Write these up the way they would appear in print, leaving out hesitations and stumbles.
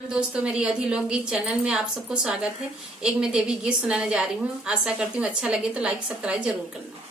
दोस्तों, मेरी अधी लोकगीत चैनल में आप सबको स्वागत है। एक मैं देवी गीत सुनाने जा रही हूँ। आशा करती हूँ अच्छा लगे तो लाइक सब्सक्राइब जरूर करना।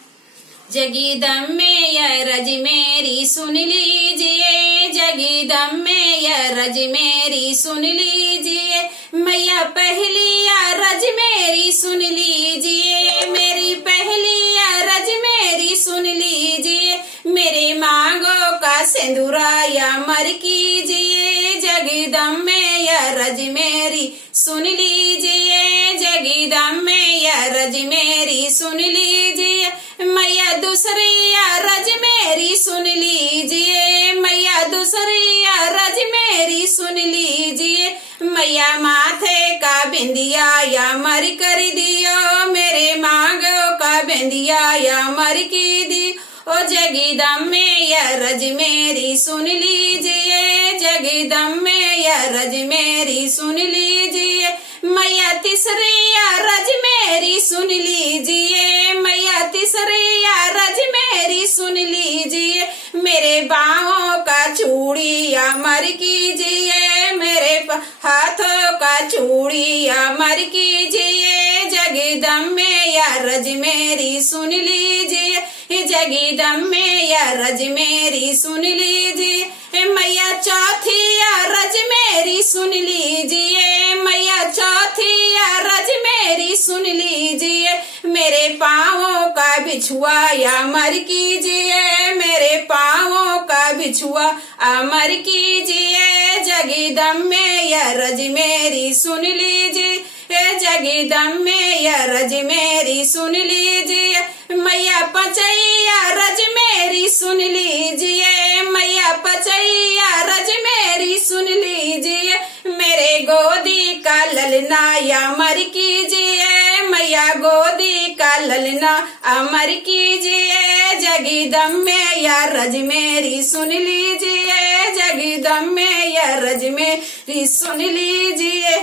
जगीदम में यह रज मेरी सुन लीजिए, जगीदम में यह रज मेरी सुन लीजिए, मैया पहली या रज मेरी सुन लीजिए, मेरी पहली या रज मेरी सुन लीजिए, मेरे मांगों का सिंदूरा या मर कीजिए, जगदम में यह रज मेरी सुन लीजिए, जगदम में यह रज मेरी सुन लीजिए, मैया दूसरी या रज मेरी सुन लीजिए, मैया दूसरी या रज मेरी सुन लीजिए, मैया माथे का बिंदिया या मर कर दियो, मेरे मांगों का बिंदिया या मर की दी, ओ जगदम में यह रज मेरी सुन लीजिए, जगदम में यह रज मेरी सुन लीजिए, मैया तीसरी या रज मेरी सुन लीजिए, मैया तीसरी या रज मेरी सुन लीजिए, मेरे बाहों का चूड़ी या मर कीजिए, मेरे हाथों का चूड़ी या मर कीजिए, जगदम में या रज मेरी सुन लीजिए, जगदम में या रज मेरी सुन लीजिए, मैया चौथी या रज मेरी सुन लीजिए, मैया चौथी या रज मेरी सुन लीजिए, मेरे पाँवों का बिछुआ या मर कीजिए, मेरे पाँवों का बिछुआ अमर कीजिए, जगदम में या रज मेरी सुन लीजिए, जगदम में या रज मेरी सुन लीजिए, मैया पचैया रज मेरी सुन लीजिए, मैया पचैया रज मेरी सुन लीजिए, मेरे गोदी का ललना या मर कीजिए, मैया गोदी का ललना अमर कीजिए, जगदम में या रज मेरी सुन लीजिए, जगदम में या रज मेरी सुन लीजिए।